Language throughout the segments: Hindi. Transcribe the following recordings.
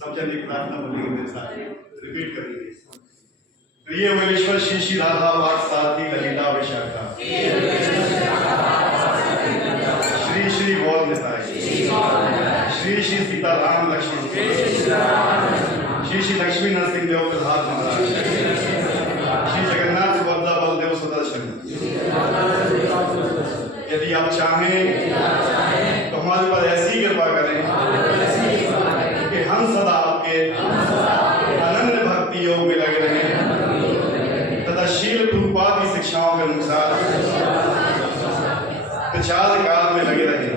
सब जन की प्रार्थना बोलेंगे मेरे साथ, रिपीट करेंगे। प्रिय वैलेश्वर श्री श्री राधा पार्थसारथी ललिता विशाखा, श्री श्री गौर निताई, श्री श्री सीताराम लक्ष्मण, श्री श्री लक्ष्मी नरसिंह देव प्रसाद महाराज, श्री जगन्नाथ सुभद्रा बलदेव सुदर्शन। यदि आप चाहें तो हमारे पर ऐसी कृपा करें कि हम सदा आपके अनन्य भक्ति योग में लगे रहें तथा शील प्रभुपाद की शिक्षाओं के अनुसार प्रचार काल में लगे रहें।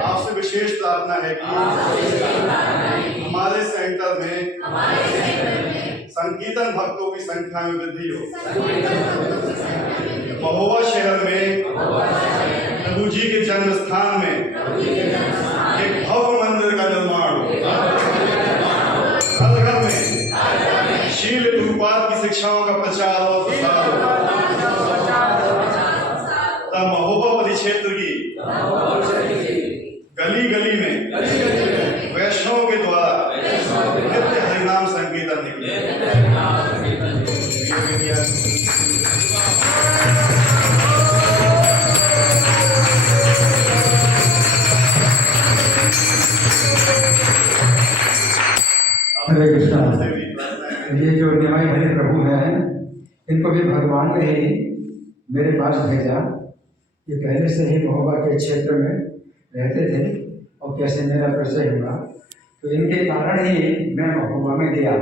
आपसे विशेष प्रार्थना है कि हमारे सेंटर में संकीर्तन भक्तों की संख्या में वृद्धि हो। महोबा शहर में प्रभु जी के जन्म स्थान में एक भव्य मंदिर का निर्माण हो। हर घर में शील प्रभुपाद की शिक्षाओं का प्रचार और प्रसार हो। तब महोबा परिक्षेत्र की गली गली में वैष्णव के द्वारा नित्य हरिनाम संकीर्तन निकले। हरे कृष्णा। ये जो निमाई हरि प्रभु हैं, इनको भी भगवान ने ही मेरे पास भेजा। ये पहले से ही महोबा के क्षेत्र में रहते थे और कैसे मेरा परिचय हुआ तो इनके कारण ही मैं महोबा में गया।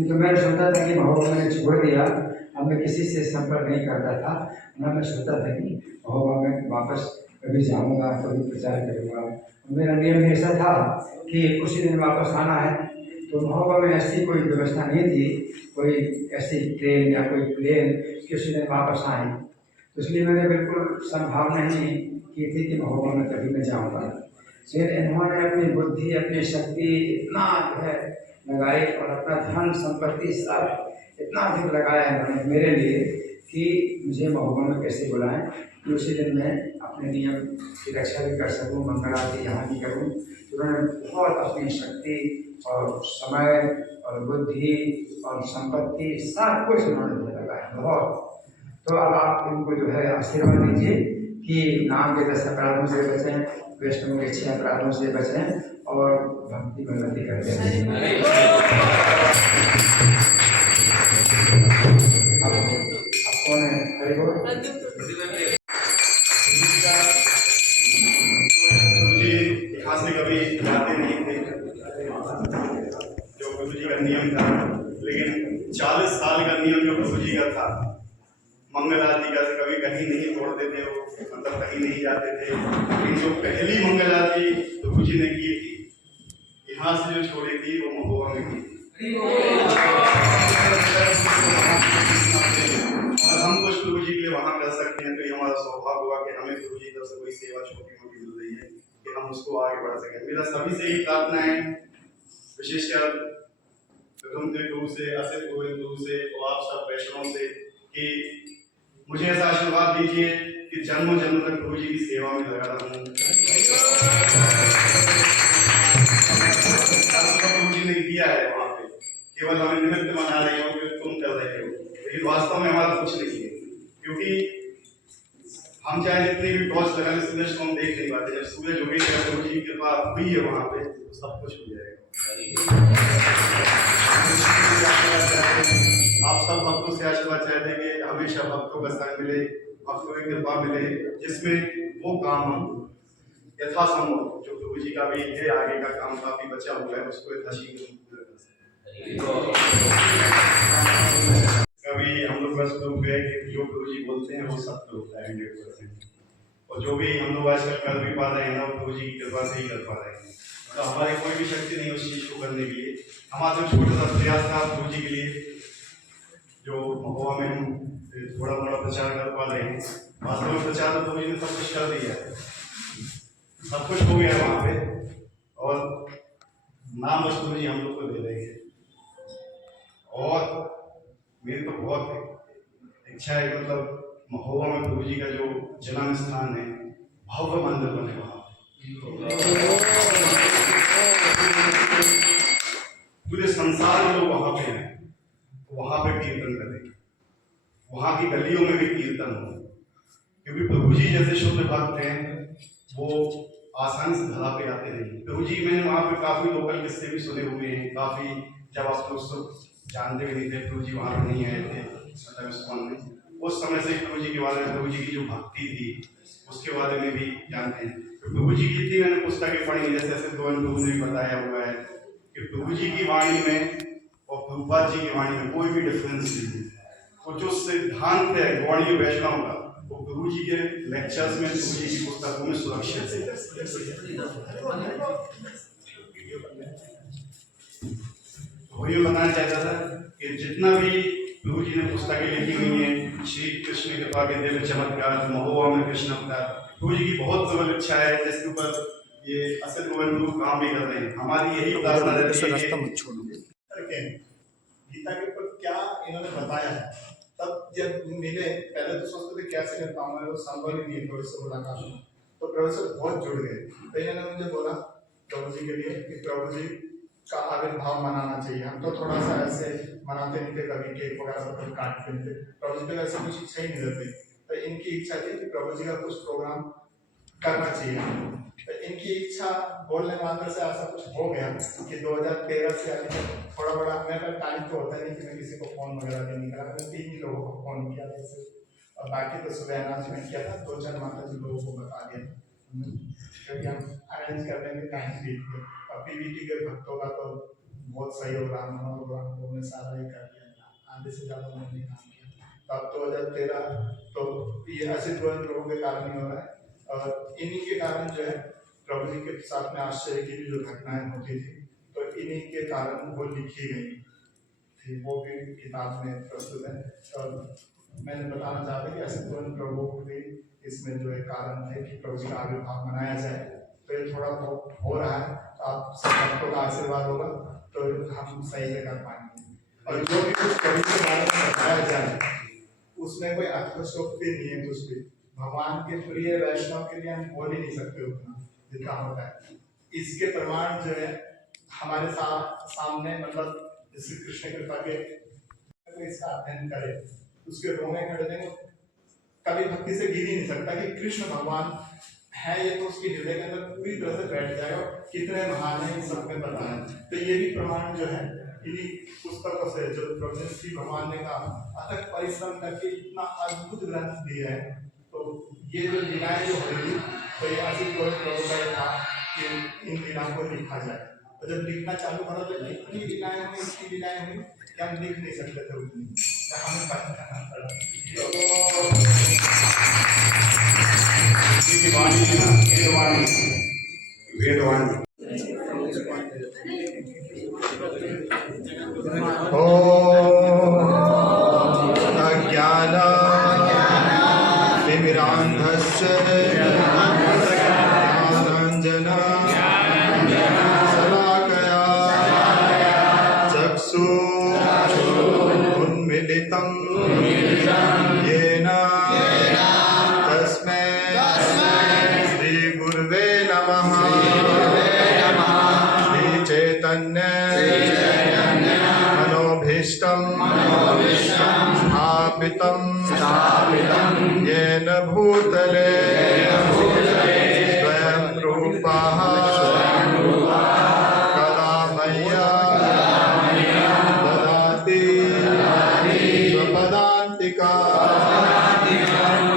तो मैंने सोचा था कि महोबा मैंने छोड़ दिया, अब मैं किसी से संपर्क नहीं करता था ना। मैं सोचता था कि महोबा में वापस कभी जाऊंगा, कभी प्रचार करूंगा। मेरा नियम ऐसा था कि उसी दिन वापस आना है। तो महोबा में ऐसी कोई व्यवस्था नहीं थी, कोई ऐसी ट्रेन या कोई प्लेन कि उसी दिन वापस आए। तो इसलिए मैंने बिल्कुल संभावना ही की थी कि महोबा में कभी मैं जाऊँगा। फिर इन्होंने अपनी बुद्धि, अपनी शक्ति इतना जो है लगाई और अपना धन संपत्ति सब इतना अधिक लगाया इन्होंने मेरे लिए कि मुझे महोबा में कैसे बुलाएं कि उसी दिन मैं अपने नियम की रक्षा भी कर सकूं, मंगल आरती यहाँ भी करूँ। तो उन्होंने बहुत अपनी शक्ति और समय और बुद्धि और संपत्ति सब कुछ उन्होंने लगाया बहुत। तो अब आप इनको जो है आशीर्वाद दीजिए कि नाम के 10 अपराधों से बचें, वैष्णव के 6 अपराधों से बचें और भक्ति में गति करते हैं। अब कौन है? हरि बोल। यहाँ से कभी जाते नहीं थे, जो प्रभु जी का नियम था। लेकिन 40 साल का नियम जो प्रभु जी का था, मंगल आरती का कभी कहीं नहीं तोड़ते थे वो, मतलब कहीं नहीं जाते थे। लेकिन जो पहली मंगल आरती प्रभु जी ने की थी, यहाँ से जो छोड़ी थी वो महोबा में की थी। और हम कुछ प्रभु जी के लिए वहाँ कर सकते हैं, तो ये हमारा सौभाग्य हुआ कि हमें प्रभु जी की तरफ से कोई सेवा छोटी मोटी मिल रही है कि हम उसको आगे बढ़ा सकें। मेरा सभी से ही प्रार्थना है, विशेषकर प्रथम गुरु से, असित गोविंद गुरु से और आप सब वैष्णव से, कि मुझे ऐसा आशीर्वाद दीजिए कि जन्मों जन्म तक प्रभु जी की सेवा में लगा रहूं। प्रभु जी ने किया है वहाँ पे, केवल हमें निमित्त बना रहे हो कि तुम कर रहे हो, लेकिन वास्तव में हमारा कुछ नहीं है। क्योंकि हम चाहे जितनी भी टॉर्च लगा ले सूरज को हम देख नहीं पाते। जब सूरज उगेगा प्रभु जी की कृपा हुई है वहाँ पे, तो सब कुछ हो जाएगा। आप सब भक्तों से आशीर्वाद चाहते हैं कि हमेशा भक्तों का संग मिले, भक्तों की कृपा मिले, जिसमें वो काम हम यथासंभव, जो प्रभु जी का भी है आगे का काम काफी बचा हुआ है, उसको यथाशीघ्र पूरा कर सकें। कभी हम लोग बस लोग गए कि जो प्रभु जी बोलते हैं वो सत्य होता है 100%। और जो भी हम लोग आजकल कर भी पा रहे हैं ना, वो प्रभु जी की कृपा से ही कर पा रहे हैं। तो हमारी कोई भी शक्ति नहीं उस चीज को करने के लिए। हमारा जो छोटा सा प्रयास था प्रभु जी के लिए, जो महोबा में हम थोड़ा मोड़ा प्रचार कर पा रहे हैं। वास्तव में प्रचार तो प्रभु जी ने सब कुछ कर दिया है, सब कुछ हो गया वहाँ पे, और नाम बस प्रभु जी हम लोग को दे रहे हैं। और मेरी तो बहुत इच्छा है, मतलब महोबा में प्रभु जी का जो जन्म स्थान है, भव्य मंदिर बने वहाँ। संसार में लोग वहां पे हैं, वहां पे कीर्तन करें, वहां की गलियों में भी कीर्तन हो, क्योंकि प्रभु जी जैसे शुद्ध भक्त हैं वो आसानी से धरा पे आते नहीं। प्रभु जी, मैंने वहां पे काफी लोकल किस्से भी सुने हुए हैं, काफी जब आप लोग जानते भी नहीं थे, प्रभु जी वहां पे नहीं आए थे मतलब इस्कॉन में, उस समय से प्रभु जी के बारे में, प्रभु जी की जो भक्ति थी उसके बारे में भी जानते हैं। तो प्रभु जी की इतनी मैंने पुस्तकें पढ़ी, जैसे ऐसे प्रभु ने भी बताया हुआ है कि प्रभु जी की वाणी में और प्रभुपाद जी की वाणी में कोई भी डिफरेंस नहीं है। तो जो सिद्धांत है गौड़ीय वैष्णव का, वो प्रभु जी के लेक्चर्स में, प्रभु जी की पुस्तकों में सुरक्षित है। तो ये बताना चाहता था कि जितना भी प्रभु जी ने पुस्तकें लिखी हुई हैं, श्री कृष्ण कृपा के दिव्य चमत्कार, महोबा में कृष्ण अवतार, प्रभु जी की बहुत प्रबल इच्छा है जिसके ऊपर ये असित गोविंद काम भी कर रहे हैं। हमारी यही प्रार्थना रहती है कि गीता के ऊपर क्या इन्होंने बताया है। तब जब मिले, पहले तो सोचते थे कैसे कर पाऊंगा, वो संभव ही नहीं है प्रभु से मुलाकात में, तो प्रभु से बहुत जुड़ गए। तो इन्होंने मुझे बोला प्रभु जी के लिए कि प्रभु जी का आविर्भाव मनाना चाहिए। हम तो थोड़ा सा ऐसे मनाते नहीं थे, कभी केक वगैरह सब काटते थे, प्रभु जी को ऐसे कुछ इच्छा ही नहीं रहती। तो इनकी इच्छा थी कि प्रभु जी का कुछ प्रोग्राम करना चाहिए। तो इनकी इच्छा बोलने मात्र से ऐसा कुछ हो गया कि 2013 से अभी थोड़ा बड़ा मेरा टाइम तो होता नहीं कि मैं किसी को फोन वगैरह भी नहीं करा, मैंने 3 ही लोगों को फोन किया जैसे, और बाकी तो सुबह अनाउंसमेंट किया था, 2-4 माता जी लोगों को बता दिया, क्योंकि हम अरेंज करने में टाइम भी थे। और पीवीटी के भक्तों का तो बहुत सहयोग रहा, उन्होंने सारा ये कर दिया, आधे से ज्यादा उन्होंने काम किया। तब 2013 तो ये असित गोविंद प्रभु के कारण ही हो रहा है, और इन्हीं के कारण जो है प्रभु जी के साथ में आश्चर्य की भी जो घटनाएं होती थी, तो इन्हीं के कारण वो लिखी गई थी, वो भी किताब में प्रस्तुत है। और मैंने बताना चाहता कि असित गोविंद प्रभु भी इसमें जो एक कारण थे कि प्रभु जी का आविर्भाव मनाया जाए। तो ये थोड़ा बहुत हो रहा है, तो आप सबको का आशीर्वाद होगा तो हम सही से कर पाएंगे। और जो भी कुछ प्रभु के बारे में बताया जाए उसमें कोई अर्थशोक्ति नहीं है, कुछ भी भगवान के प्रिय वैष्णव के लिए हम बोल ही नहीं सकते उतना जितना होता है। इसके प्रमाण जो है हमारे सामने, मतलब श्री कृष्ण कृपा के तो इसका अध्ययन करे, उसके रोने खड़े देंगे, कभी भक्ति से गिर ही नहीं सकता कि कृष्ण भगवान है, ये तो उसके हृदय के अंदर पूरी तरह से बैठ जाएगा, कितने महान है सब में पता है। तो ये भी प्रमाण जो है इन्हीं पुस्तकों से, जो प्रभु श्री भगवान ने कहा अथक परिश्रम करके इतना अद्भुत ग्रंथ दिया है। तो ये जो लीलाएं जो हो रही, तो ये असित गोविंद प्रभु का था कि इन लीलाओं को लिखा जाए। तो जब लिखना चालू करा तो इतनी लीलाएं हुई, इतनी लीलाएं हुई कि हम लिख नहीं सकते थे उतनी, तो हमें करना पड़ा। वाणी है ना, वेदवाणी, वेदवाणी। तिमिरान्धस्य ज्ञानाञ्जना शलाकया चक्षुरुन्मीलितं येन तस्मै श्रीगुरुवे नमः। श्रीचैतन्य मनोभीष्टं स्थापितं येन भूतले स्वयं रूपः कदा मह्यं ददाति स्वपदान्तिका।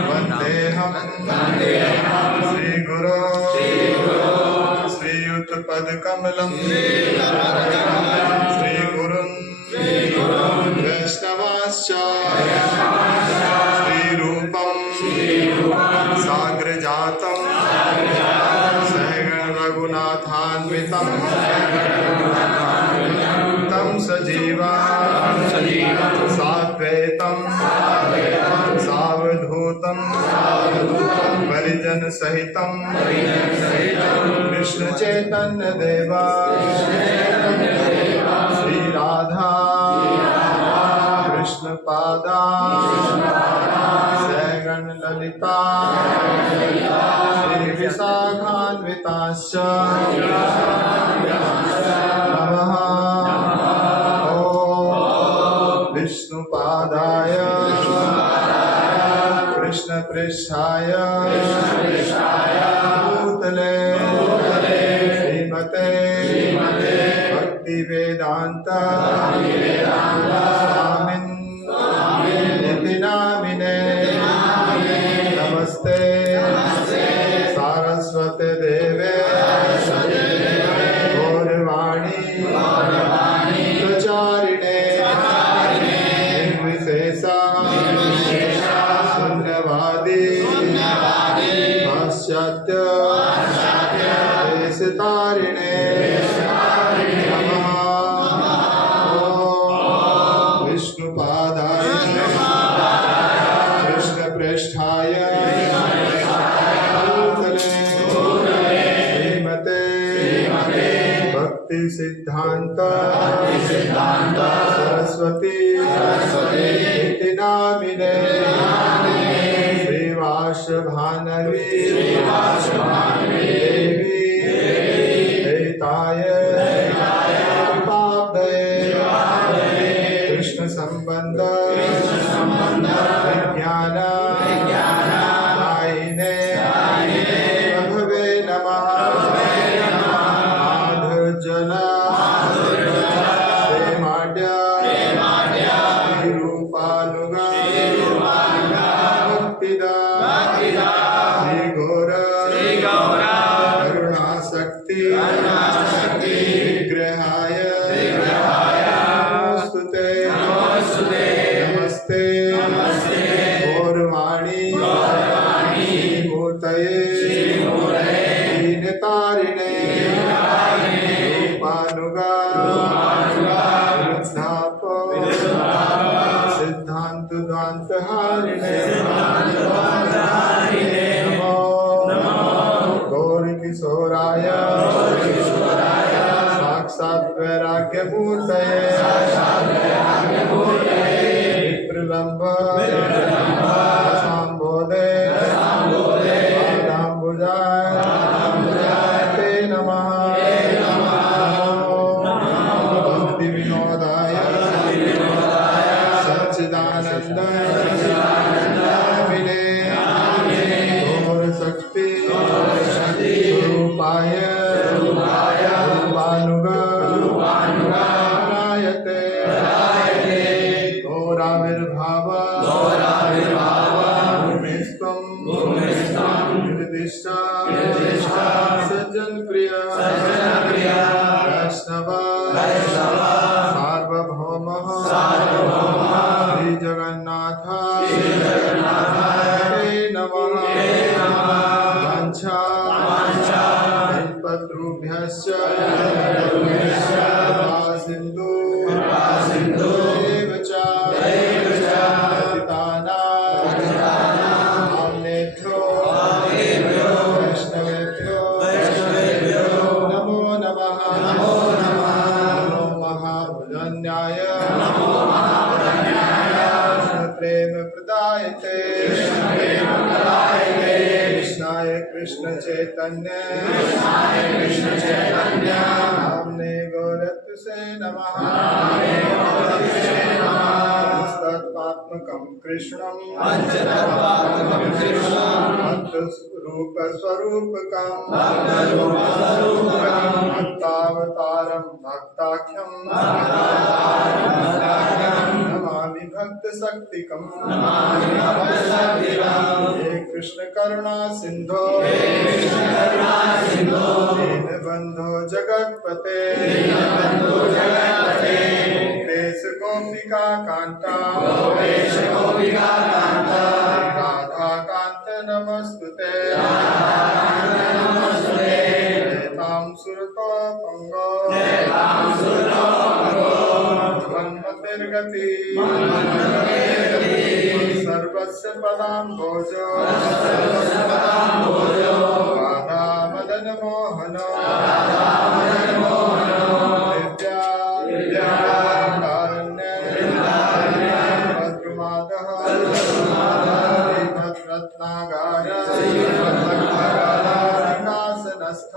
वन्देऽहं श्रीगुरो श्रीयुतपदकमलं श्रीगुरुन् वैष्णवांश्च श्रीरूपं साग्रजातं सहगण रघुनाथान्वितं तं सजीवा साद्वैतं सावधूतं परिजन सहितं कृष्ण चैतन्य देवा श्री राधा कृष्ण पादा सहगण ललिता श्री विशाखान्विताश्च नमः। पृष्ठाय भूतले श्रीमते भक्ति वेदांत स्वामिन् नामिने नमस्ते सारस्वते देवे गौरवाणी प्रचारिणे निर्विशेषा शून्यवादी पाश्चात्य देशतारिणे नमः। ॐ विष्णुपादाय कृष्णप्रेष्ठाय भूतले श्रीमते भक्ति सिद्धांत सरस्वती इति नामिने श्रीवास भानवी देवी देताय कृपाब्धये कृष्ण संबंध विज्ञान दायिने मधवे नमः। माधुर्जना प्रेमाढ्य निरूपानुगा भक्तिदा श्रीगौर करुणाशक्ति विग्रहाय नमोस्तुते नमस्ते गौरवाणी मूर्तये दीनतारिणे रूपानुगा सिद्धांत द्वांतहारिणे नमो गौरी किशोराय साक्षात् वैराग्य मूर्तये विप्रलंब सांबोधे पादाम्बुजाय ते नमः। भक्ति विनोदाय सच्चिदानंद विने गौर शक्ति स्वरूपाय रूपानुगायते गौराविर्भाव निर्दिष्ट सज्जन प्रिय वैष्णव सार्वभौम श्री जगन्नाथ नमः। कल्पतरुभ्यश्च सिंधु एव च पतितानां वैष्णवेभ्यो नमो नमः। नमो महाभुजन्याय प्रेम प्रदायते कृष्णाय कृष्ण चैतन्य नामने गौरत्से नमः। तत्त्वात्मकं कृष्णं रूप स्वरूपकं भक्तावतारं भक्ताख्यं नमामि भक्त शक्तिकं। हे कृष्ण करुणा सिंधो दीनबंधो जगत्पते गोपेश गोपिका कांता राधा कांत नमस्तुते तां सुरतो पंगो मन्मतिर्गति सर्वस्य पदां भोजो राधा मदन मोहनो रत्नागार सिंहासनस्थ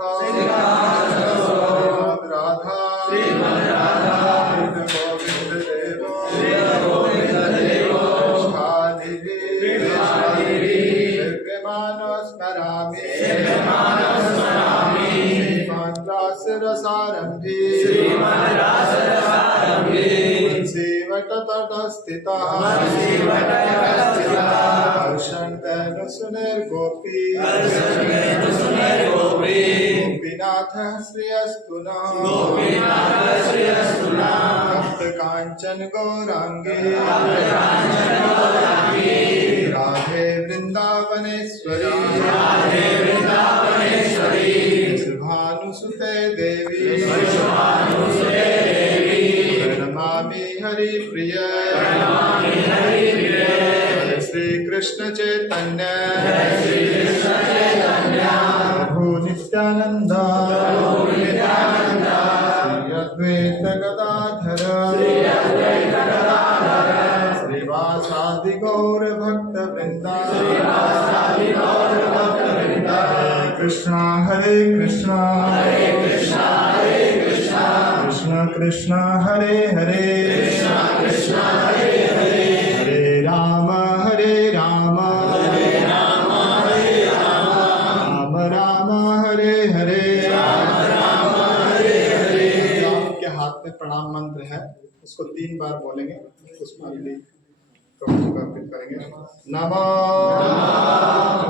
राधा गोविंद देव वटतटस्थितः हर्षन्तेन सुनिर्गोपी गोपीनाथः श्रियस्तु नः भक्तकाञ्चन गौराङ्गे राधे वृन्दावनेश्वरी शुभानुसुते देवी प्रणमामि हरिप्रिय श्री कृष्ण चैतन्य प्रभु नित्यानंद श्री अद्वैत गदाधर श्रीवासादि गौर भक्त वृंदा हरे कृष्णा कृष्ण कृष्ण हरे हरे हरे राम राम राम हरे हरे आपके हाथ में प्रणाम मंत्र है, उसको 3 बार बोलेंगे, उसमें अगली प्रभु को अर्पित करेंगे। नमो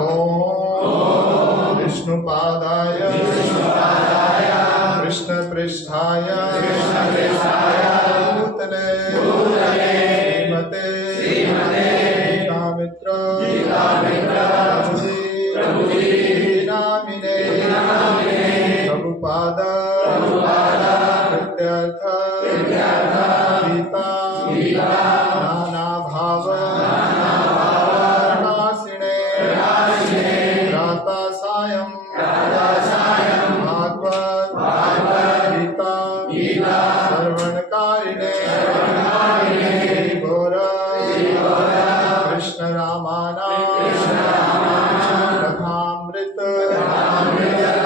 ओम विष्णुपादाय कृष्ण पृष्ठाय भूतले श्रीमते गीतामित्र नामिने प्रभुपाद कृत्यर्थ गीता नाना भाव नासिने प्रातः सायं भागवत गीता श्रवणकारिणे घोर कृष्ण रामानाम कथामृत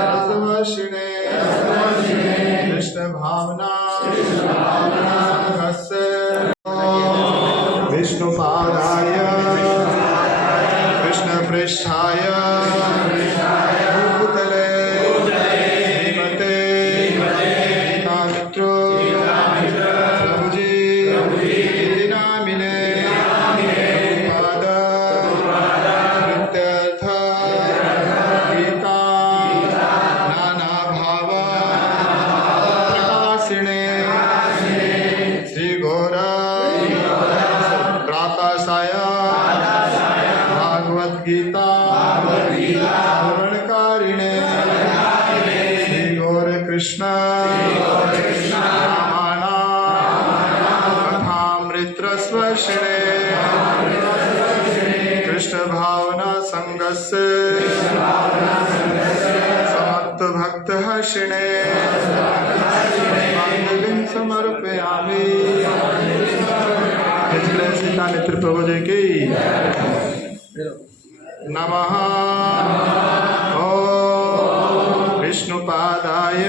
रसवर्षिणे कृष्ण भावना विष्णुपादाय कृष्ण पृष्ठाय भूतले श्रीमते गीतामित्र प्रभुजी नामिने पाद कृत्यर्थ गीता नाना भाव प्रकाशिणे श्री घोर प्रातःसाय भागवत गीता श्रवणकारिणे श्री गौर कृष्ण कथामृत रसवर्षिणे कृष्ण भावना संगस्य समस्त भक्त हर्षिणे अंजलिं समर्पयामि। सीता मित्र प्रभु जी की नमः ओम विष्णुपादाय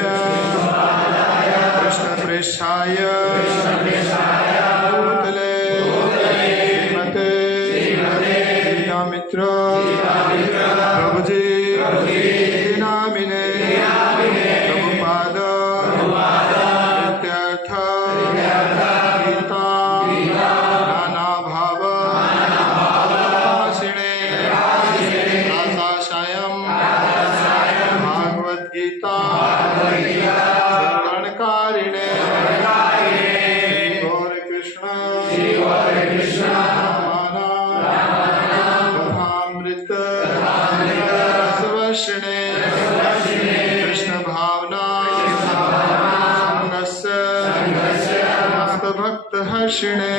कृष्ण पृष्ठाय भूतले श्रीमते गीतामित्र प्रभु जी नामिने प्रभुपाद कृत्यर्थ गीता नाना भाव भाषिणे प्रातःसायं भागवत गीता श्रवणकारिणे गौर कृष्ण कथामृत रसवर्षिणे कृष्ण भावना संगस्य समस्त भक्त हर्षिणे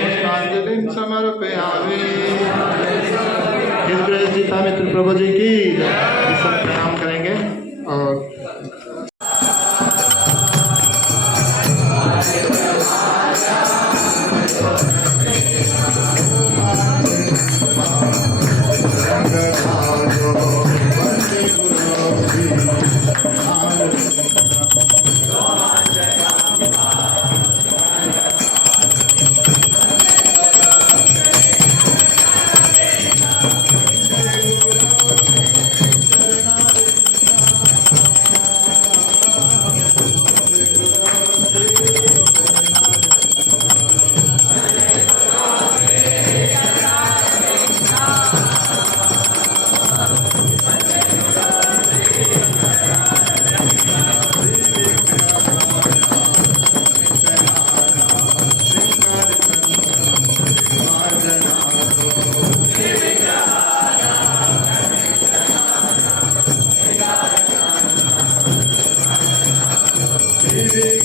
पुष्पांजलिं समर्पयामि। सीता मित्र प्रभु जी की सब प्रणाम करेंगे और Hare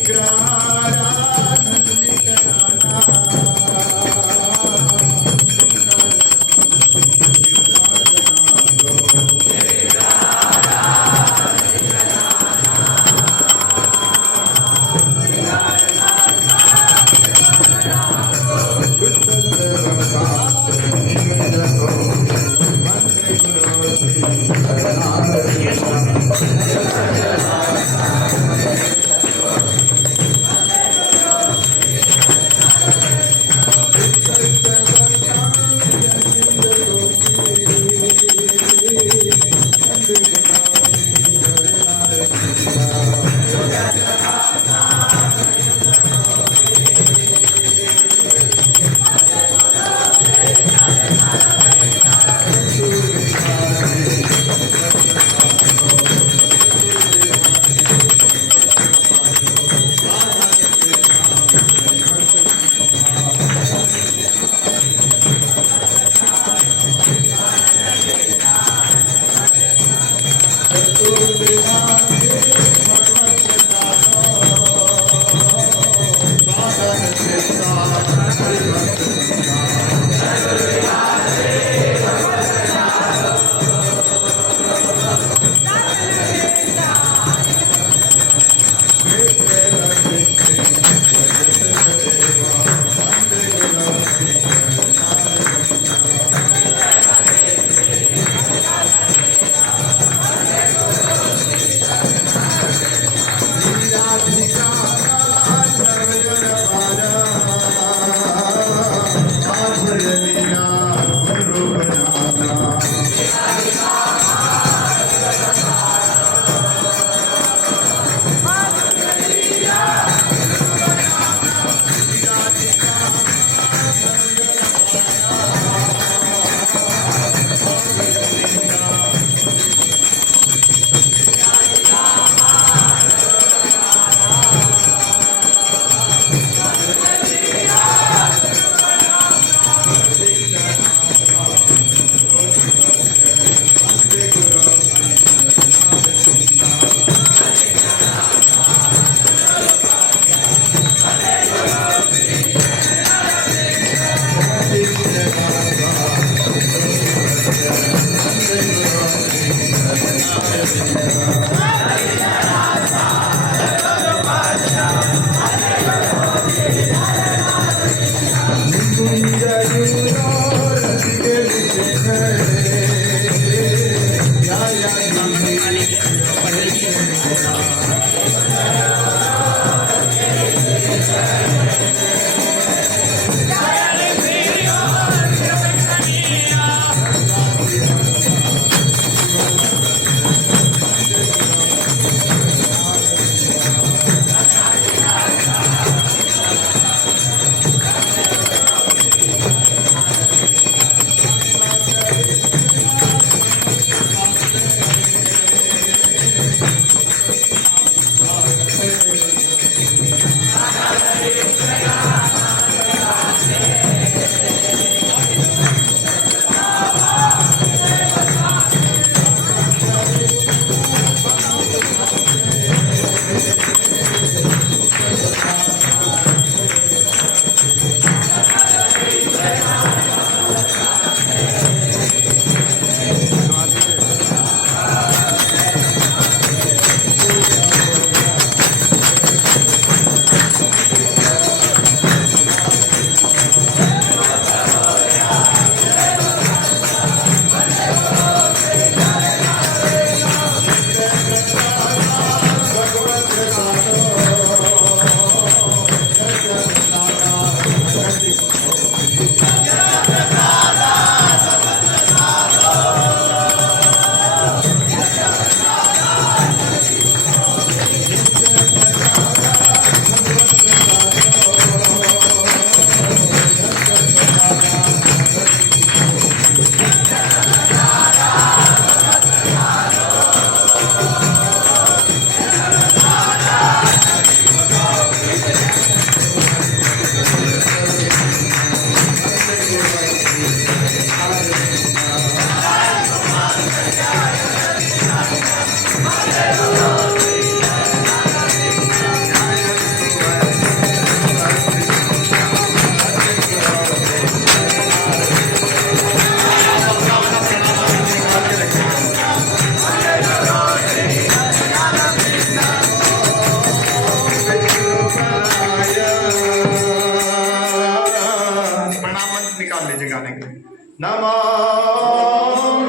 गाने के लिए। नमो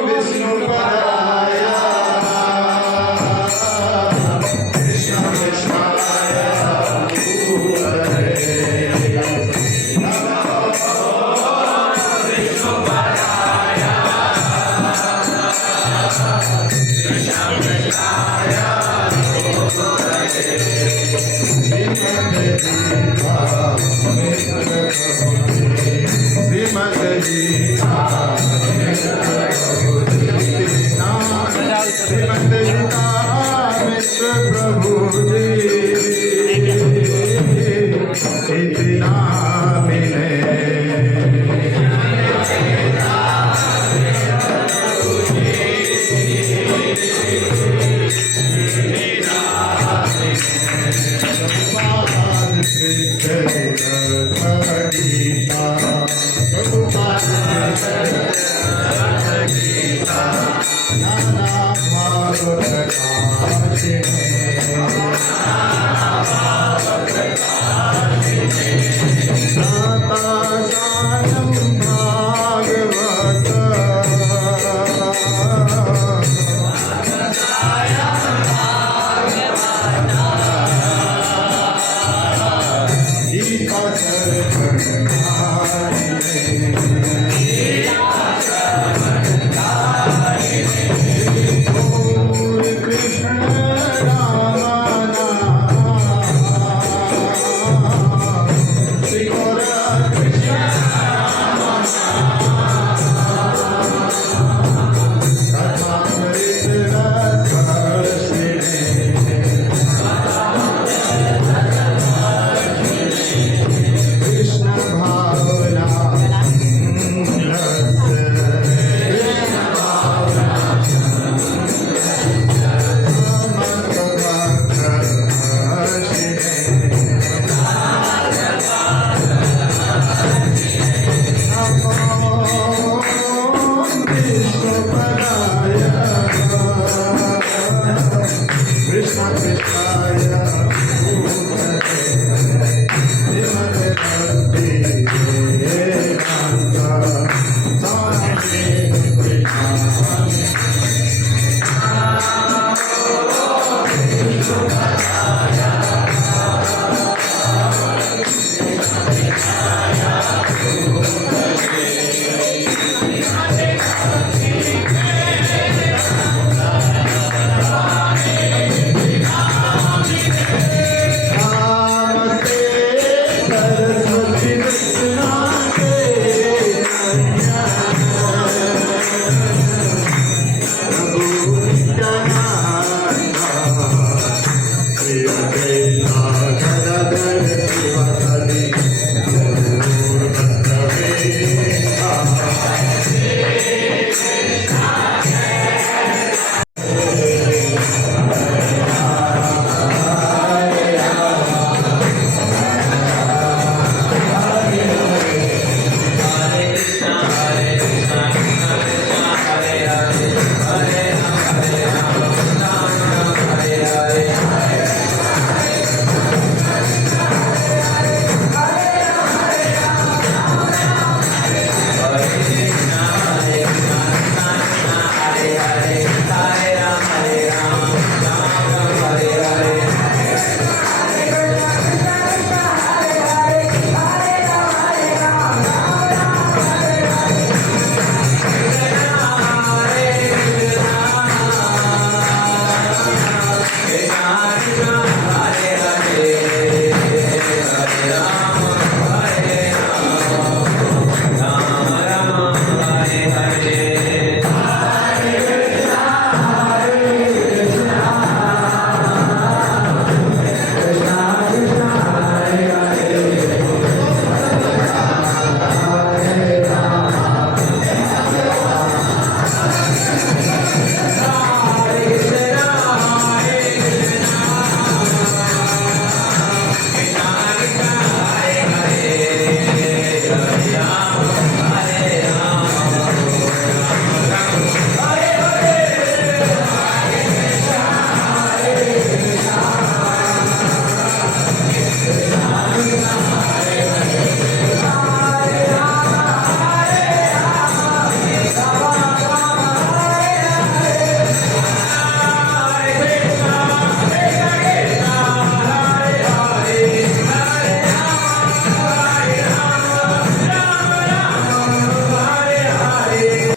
विष्णुपदाय कृष्ण कृष्णाय भूतले प्रभु जी इतना मिले भागवत